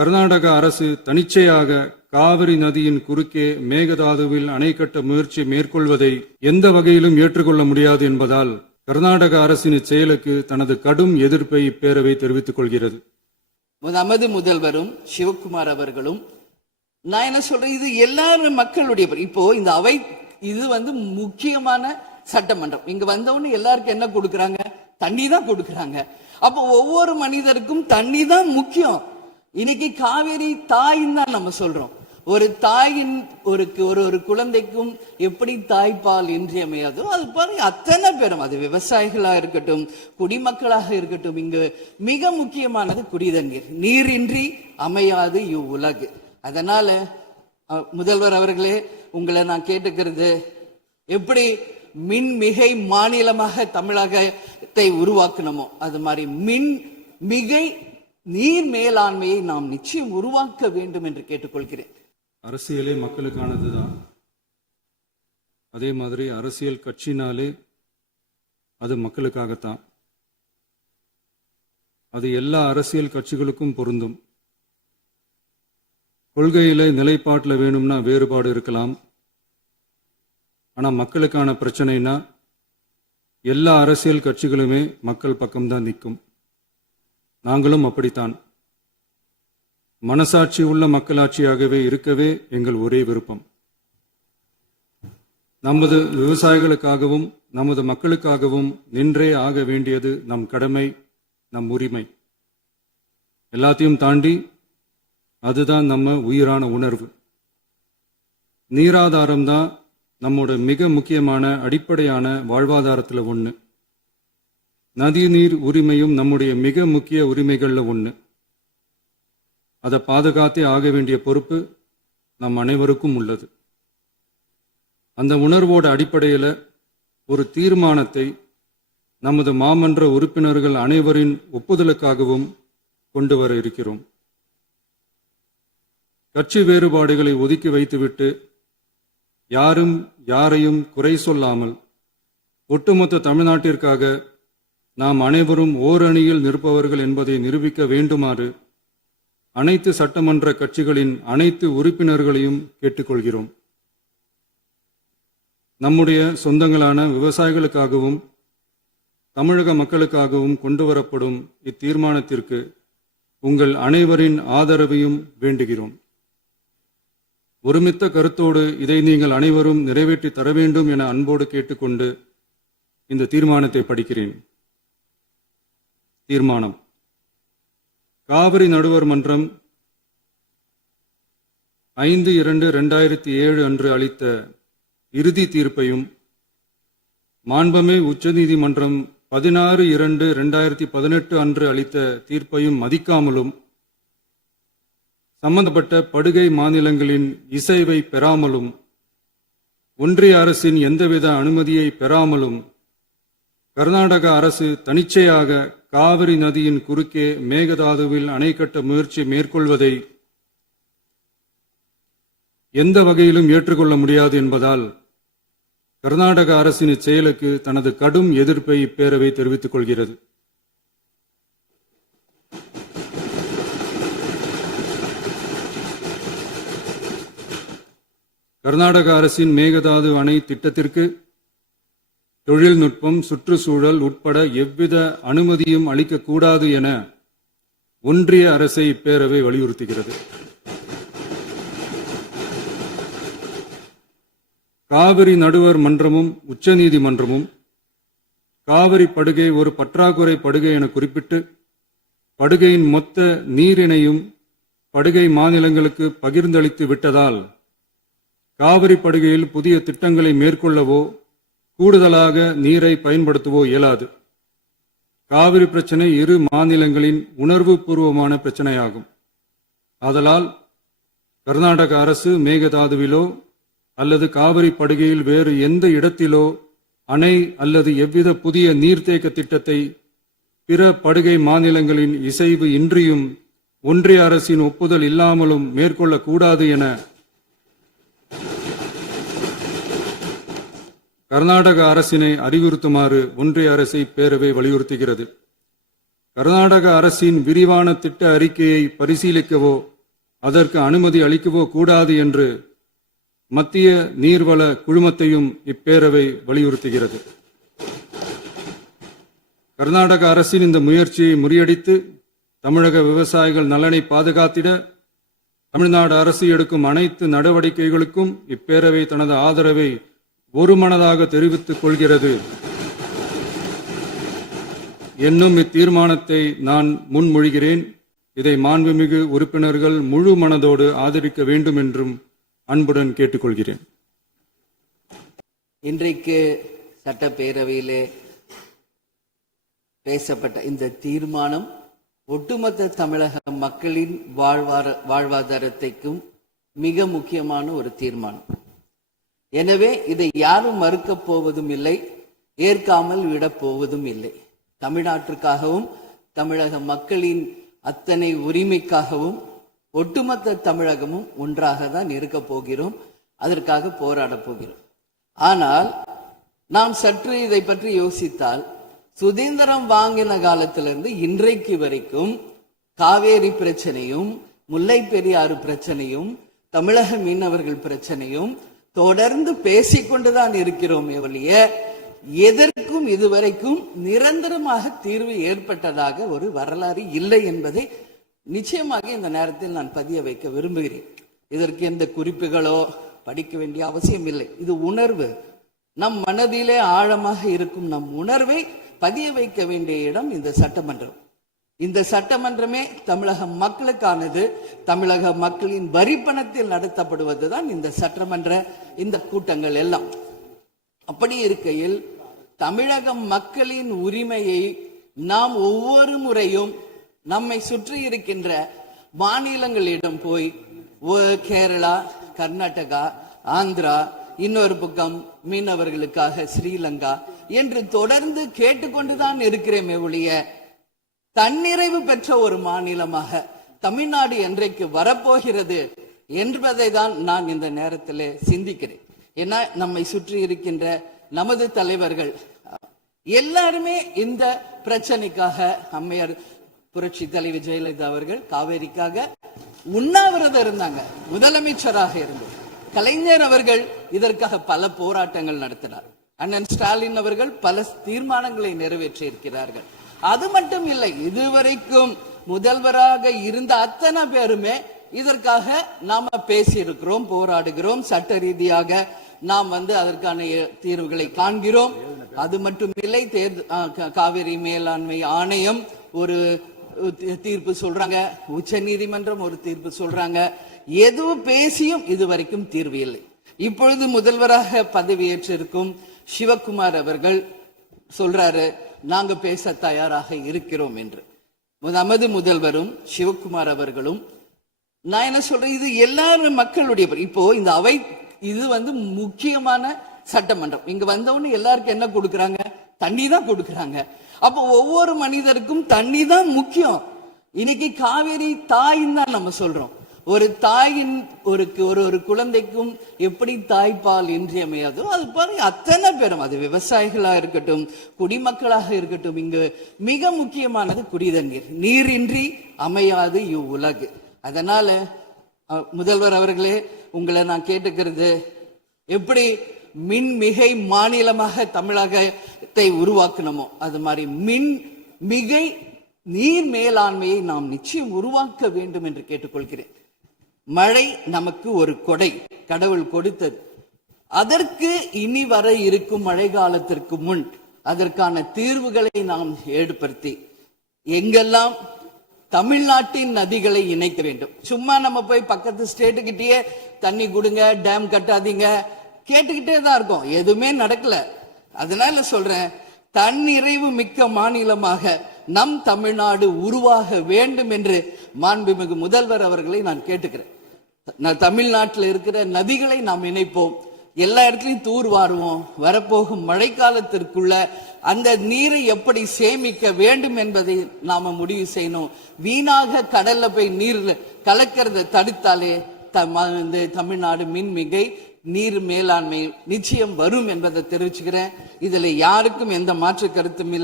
கர்நாடக அரசு தனிச்சையாக காவிரி நதியின் குறுக்கே மேகதாதுவில் அணை கட்ட முயற்சி மேற்கொள்வதை எந்த வகையிலும் ஏற்றுக்கொள்ள முடியாது என்பதால் கர்நாடக அரசின் செயலுக்கு தனது கடும் எதிர்ப்பை இப்பேரவை தெரிவித்துக் கொள்கிறது. நமது முதல்வரும் சிவகுமார் அவர்களும் நான் என்ன சொல்றேன், இது எல்லாரும் மக்களுடைய இப்போ இந்த அவை இது முக்கியமான சட்டமன்றம். இங்க வந்தவொன்னு எல்லாருக்கும் என்ன கொடுக்கறாங்க? தண்ணி தான் கொடுக்கறாங்க. அப்போ ஒவ்வொரு மனிதருக்கும் தண்ணி தான் முக்கியம். இன்னைக்கு காவேரி தாயின்னு தான் நம்ம சொல்றோம். ஒரு தாயின் ஒரு குழந்தைக்கும் எப்படி தாய்ப்பால் இன்றியமையாதோ அது பாருங்க, அத்தனை பேரும், அது விவசாயிகளா இருக்கட்டும், குடிமக்களாக இருக்கட்டும், இங்கு மிக முக்கியமானது குடிதண்ணீர். நீரின்றி அமையாது இவ்வுலகு. அதனால முதல்வர் அவர்களே, உங்களை நான் கேட்டுக்கிறது, எப்படி மின்மிகை மாநிலமாக தமிழகத்தை உருவாக்கணுமோ அது மாதிரி மிகை நீர் மேலாண்மையை நாம் நிச்சயம் உருவாக்க வேண்டும் என்று கேட்டுக்கொள்கிறேன். அரசியலே மக்களுக்கானதுதான். அதே மாதிரி அரசியல் கட்சினாலே அது மக்களுக்காகத்தான். அது எல்லா அரசியல் கட்சிகளுக்கும் பொருந்தும். கொள்கையில நிலைப்பாட்டில் வேணும்னா வேறுபாடு இருக்கலாம். ஆனா மக்களுக்கான பிரச்சனைனா எல்லா அரசியல் கட்சிகளுமே மக்கள் பக்கம்தான் நிற்கும். நாங்களும் அப்படித்தான். மனசாட்சி உள்ள மக்களாட்சியாகவே இருக்கவே எங்கள் ஒரே விருப்பம். நமது விவசாயிகளுக்காகவும் நமது மக்களுக்காகவும் நின்றே ஆக வேண்டியது நம் கடமை, நம் உரிமை. எல்லாத்தையும் தாண்டி அதுதான் நம்ம உயிரான உணர்வு. நீராதாரம் தான் நம்மோட மிக முக்கியமான அடிப்படையான வாழ்வாதாரத்தில் ஒன்று. நதி நீர் உரிமையும் நம்முடைய மிக முக்கிய உரிமைகளில் ஒன்று. அதை பாதுகாத்தே ஆக வேண்டிய பொறுப்பு நம் அனைவருக்கும் உள்ளது. அந்த உணர்வோட அடிப்படையில் ஒரு தீர்மானத்தை நமது மாமன்ற உறுப்பினர்கள் அனைவரின் ஒப்புதலுக்காகவும் கொண்டு வர இருக்கிறோம். கட்சி வேறுபாடுகளை ஒதுக்கி வைத்துவிட்டு யாரும் யாரையும் குறை சொல்லாமல் ஒட்டுமொத்த தமிழ்நாட்டிற்காக நாம் அனைவரும் ஓரணியில் நிற்பவர்கள் என்பதை நிரூபிக்க வேண்டுமாறு அனைத்து சட்டமன்ற கட்சிகளின் அனைத்து உறுப்பினர்களையும் கேட்டுக்கொள்கிறோம். நம்முடைய சொந்தங்களான விவசாயிகளுக்காகவும் தமிழக மக்களுக்காகவும் கொண்டு வரப்படும் இத்தீர்மானத்திற்கு உங்கள் அனைவரின் ஆதரவையும் வேண்டுகிறோம். ஒருமித்த கருத்தோடு இதை நீங்கள் அனைவரும் நிறைவேற்றி தர வேண்டும் என அன்போடு கேட்டுக்கொண்டு இந்த தீர்மானத்தை படிக்கிறேன். தீர்மானம்: காவிரி நடுவர் மன்றம் 5/2/2007 அன்று அளித்த இறுதி தீர்ப்பையும் மாண்புமிகு உச்சநீதிமன்றம் 16/2/2018 அன்று அளித்த தீர்ப்பையும் மதிக்காமலும் சம்பந்தப்பட்ட படுகை மாநிலங்களின் இசைவை பெறாமலும் ஒன்றிய அரசின் எந்தவித அனுமதியை பெறாமலும் கர்நாடக அரசு தனிச்சையாக காவிரி நதியின் குறுக்கே மேகதாதுவில் அணை கட்ட முயற்சி மேற்கொள்வதை எந்த வகையிலும் ஏற்றுக்கொள்ள முடியாது என்பதால் கர்நாடக அரசின் செயலுக்கு தனது கடும் எதிர்ப்பை இப்பேரவை தெரிவித்துக் கொள்கிறது. கர்நாடக அரசின் மேகதாது அணை திட்டத்திற்கு தொழில்நுட்பம், சுற்றுச்சூழல் உட்பட எவ்வித அனுமதியும் அளிக்கக்கூடாது என ஒன்றிய அரசை இப்பேரவை வலியுறுத்துகிறது. காவிரி நடுவர் மன்றமும் உச்சநீதிமன்றமும் காவிரி படுகை ஒரு பற்றாக்குறை படுகை என குறிப்பிட்டு படுகையின் மொத்த நீரினையும் படுகை மாநிலங்களுக்கு பகிர்ந்தளித்து விட்டதால் காவிரி படுகையில் புதிய திட்டங்களை மேற்கொள்ளவோ கூடுதலாக நீரை பயன்படுத்தவோ இயலாது. காவிரி பிரச்சனை இரு மாநிலங்களின் உணர்வு பூர்வமான பிரச்சனையாகும். ஆதலால் கர்நாடக அரசு மேகதாதுவிலோ அல்லது காவிரி படுகையில் வேறு எந்த இடத்திலோ அணை அல்லது எவ்வித புதிய நீர்த்தேக்க திட்டத்தை பிற படுகை மாநிலங்களின் இசைவு இன்றியும் ஒன்றிய அரசின் ஒப்புதல் இல்லாமலும் மேற்கொள்ளக்கூடாது என கர்நாடக அரசினை அறிவுறுத்துமாறு ஒன்றிய அரசை பேரவை வலியுறுத்துகிறது. கர்நாடக அரசின் விரிவான திட்ட அறிக்கையை பரிசீலிக்கவோ அதற்கு அனுமதி அளிக்கவோ கூடாது என்று மத்திய நீர்வள குழுமத்தையும் இப்பேரவை வலியுறுத்துகிறது. கர்நாடக அரசின் இந்த முயற்சியை முறியடித்து தமிழக விவசாயிகள் நலனை பாதுகாத்திட தமிழ்நாடு அரசு எடுக்கும் அனைத்து நடவடிக்கைகளுக்கும் இப்பேரவை தனது ஆதரவை ஒருமனதாக தெரிவித்துக் கொள்கிறது என்னும் இத்தீர்மானத்தை நான் முன்மொழிகிறேன். இதை மாண்புமிகு உறுப்பினர்கள் முழு மனதோடு ஆதரிக்க வேண்டும் என்றும் அன்புடன் கேட்டுக்கொள்கிறேன். இன்றைக்கு சட்டப்பேரவையிலே பேசப்பட்ட இந்த தீர்மானம் ஒட்டுமொத்த தமிழக மக்களின் வாழ்வாதாரத்தைக்கும் மிக முக்கியமான ஒரு தீர்மானம். எனவே இதை யாரும் மறுக்கப் போவதும் இல்லை, ஏற்காமல் விடப் போவதும் இல்லை. தமிழ்நாட்டிற்காகவும் தமிழக மக்களின் அத்தனை உரிமைக்காகவும் ஒட்டுமொத்த தமிழகமும் ஒன்றாக தான் இருக்க போகிறோம், அதற்காக போராட போகிறோம். ஆனால் நாம் சற்று இதை பற்றி யோசித்தால், சுதந்திரம் வாங்கின காலத்திலிருந்து இன்றைக்கு வரைக்கும் காவேரி பிரச்சனையும் முல்லை பெரியாறு பிரச்சனையும் தமிழக மீனவர்கள் பிரச்சனையும் தொடர்ந்து பேசிக்கொண்டுதான் இருக்கிறோம். ஒழிய எதற்கும் இதுவரைக்கும் நிரந்தரமாக தீர்வு ஏற்பட்டதாக ஒரு வரலாறு இல்லை என்பதை நிச்சயமாக இந்த நேரத்தில் நான் பதிய வைக்க விரும்புகிறேன். இதற்கு எந்த குறிப்புகளோ படிக்க வேண்டிய அவசியம் இல்லை. இது உணர்வு, நம் மனதிலே ஆழமாக இருக்கும் நம் உணர்வை பதிய வைக்க வேண்டிய இடம் இந்த சட்டமன்றம். இந்த சட்டமன்றமே தமிழக மக்களுக்கானது. தமிழக மக்களின் வரி பணத்தில் நடத்தப்படுவதுதான் இந்த சட்டமன்ற இந்த கூட்டங்கள் எல்லாம். அப்படி இருக்கையில் தமிழக மக்களின் உரிமையை நாம் ஒவ்வொரு முறையும் நம்மை சுற்றி இருக்கின்ற மாநிலங்களிடம் போய் கேரளா, கர்நாடகா, ஆந்திரா, இன்னொரு பக்கம் மீனவர்களுக்காக ஸ்ரீலங்கா என்று தொடர்ந்து கேட்டுக்கொண்டுதான் இருக்கிறேன். ஒழிய தன்னிறைவு பெற்ற ஒரு மாநிலமாக தமிழ்நாடு என்றைக்கு வரப்போகிறது என்பதை தான் நான் இந்த நேரத்தில் சிந்திக்கிறேன். ஏன்னா நம்மை சுற்றி இருக்கின்ற நமது தலைவர்கள் எல்லாருமே இந்த பிரச்சனைக்காக, அம்மையார் புரட்சி தலைவி ஜெயலலிதா அவர்கள் காவேரிக்காக உண்ணாவிரதம் இருந்தாங்க, முதலமைச்சராக இருந்தார். கலைஞர் அவர்கள் இதற்காக பல போராட்டங்கள் நடத்தினார். அண்ணன் ஸ்டாலின் அவர்கள் பல தீர்மானங்களை நிறைவேற்றி இருக்கிறார்கள். அது மட்டும் இல்லை, இதுவரைக்கும் முதல்வராக இருந்த அத்தனை பேருமே இதற்காக நாம பேசியிருக்கிறோம், போராடுகிறோம், சட்ட ரீதியாக நாம் அதற்கான தீர்வுகளை காண்கிறோம். அது மட்டும் இல்லை, காவிரி மேலாண்மை ஆணையம் ஒரு தீர்ப்பு சொல்றாங்க, உச்ச நீதிமன்றம் ஒரு தீர்ப்பு சொல்றாங்க. எதுவும் பேசியும் இதுவரைக்கும் தீர்வு இல்லை. இப்பொழுது முதல்வராக பதவியேற்றிருக்கும் சிவகுமார் அவர்கள் சொல்றாரு, நாங்க பேச தயாராக இருக்கிறோம் என்று. நமது முதல்வரும் சிவகுமார் அவர்களும், நான் என்ன சொல்றேன், இது எல்லாரும் மக்களுடைய, இப்போ இந்த அவை இது முக்கியமான சட்டமன்றம். இங்க வந்தவொன்னு எல்லாருக்கும் என்ன கொடுக்கறாங்க? தண்ணி தான் கொடுக்கறாங்க. அப்போ ஒவ்வொரு மனிதருக்கும் தண்ணி தான் முக்கியம். இன்னைக்கு காவேரி தாயின்னு தான் நம்ம சொல்றோம். ஒரு தாயின் ஒரு குழந்தைக்கும் எப்படி தாய்ப்பால் இன்றியமையாதோ அது பாருங்க, அத்தனை பேரும், அது விவசாயிகளா இருக்கட்டும், குடிமக்களாக இருக்கட்டும், இங்கு மிக முக்கியமானது குடிதண்ணீர். நீரின்றி அமையாது இவ்வுலகு. அதனால முதல்வர் அவர்களே, உங்களை நான் கேட்டுக்கிறது, எப்படி மின்மிகை மாநிலமாக தமிழகத்தை உருவாக்கணுமோ அது மாதிரி மிகை நீர் மேலாண்மையை நாம் நிச்சயம் உருவாக்க வேண்டும் என்று கேட்டுக்கொள்கிறேன். மழை நமக்கு ஒரு கொடை, கடவுள் கொடுத்தது. அதற்கு இனி வர இருக்கும் மழை காலத்திற்கு முன் அதற்கான தீர்வுகளை நாம் ஏற்படுத்தி எங்கெல்லாம் தமிழ்நாட்டின் நதிகளை இணைக்க வேண்டும். சும்மா நம்ம போய் பக்கத்து ஸ்டேட்டுக்கிட்டே தண்ணி கொடுங்க, டேம் கட்டாதீங்க கேட்டுக்கிட்டே தான் இருக்கோம், எதுவுமே நடக்கல. அதனால சொல்றேன், தன்னிறைவு மிக்க மாநிலமாக நம் தமிழ்நாடு உருவாக வேண்டும் என்று மாண்புமிகு முதல்வர் அவர்களை நான் கேட்டுக்கிறேன். தமிழ்நாட்டில் இருக்கிற நதிகளை நாம் இணைப்போம், எல்லா இடத்துலையும் தூர்வாருவோம். வரப்போகும் மழைக்காலத்திற்குள்ள அந்த நீரை எப்படி சேமிக்க வேண்டும் என்பதை நாம முடிவு செய்யணும். வீணாக கடல்ல போய் நீர் கலக்கிறத தடுத்தாலே தமிழ்நாடு மின்மிகை நீர் மேலாண்மை நிச்சயம் வரும் என்பதை தெரிவிச்சுக்கிறேன். இதுல யாருக்கும் எந்த மாற்று கருத்தும்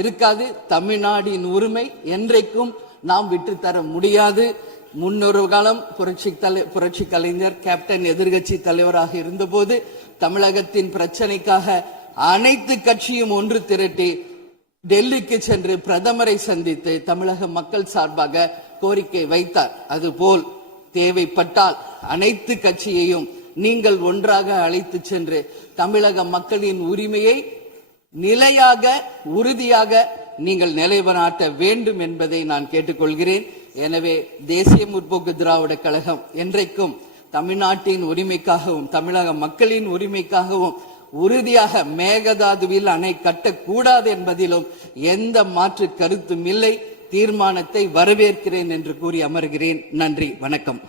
இருக்காது. தமிழ்நாடின் உரிமை என்றைக்கும் நாம் விட்டு தர முடியாது. முன்னொரு காலம் புரட்சி கலைஞர் கேப்டன் எதிர்கட்சி தலைவராக இருந்தபோது தமிழகத்தின் பிரச்சனைக்காக அனைத்து கட்சியும் ஒன்று திரட்டி டெல்லிக்கு சென்று பிரதமரை சந்தித்து தமிழக மக்கள் சார்பாக கோரிக்கை வைத்தார். அதுபோல் தேவைப்பட்டால் அனைத்து கட்சியையும் நீங்கள் ஒன்றாக அழைத்து சென்று தமிழக மக்களின் உரிமையை நிலையாக உறுதியாக நீங்கள் நிலைநாட்ட வேண்டும் என்பதை நான் கேட்டுக்கொள்கிறேன். எனவே தேசிய முற்போக்கு திராவிட கழகம் என்றைக்கும் தமிழ்நாட்டின் உரிமைக்காகவும் தமிழக மக்களின் உரிமைக்காகவும் உறுதியாக மேகதாதுவில் அணை கட்டக்கூடாது என்பதிலும் எந்த மாற்று கருத்தும் இல்லை. தீர்மானத்தை வரவேற்கிறேன் என்று கூறி அமர்கிறேன். நன்றி, வணக்கம்.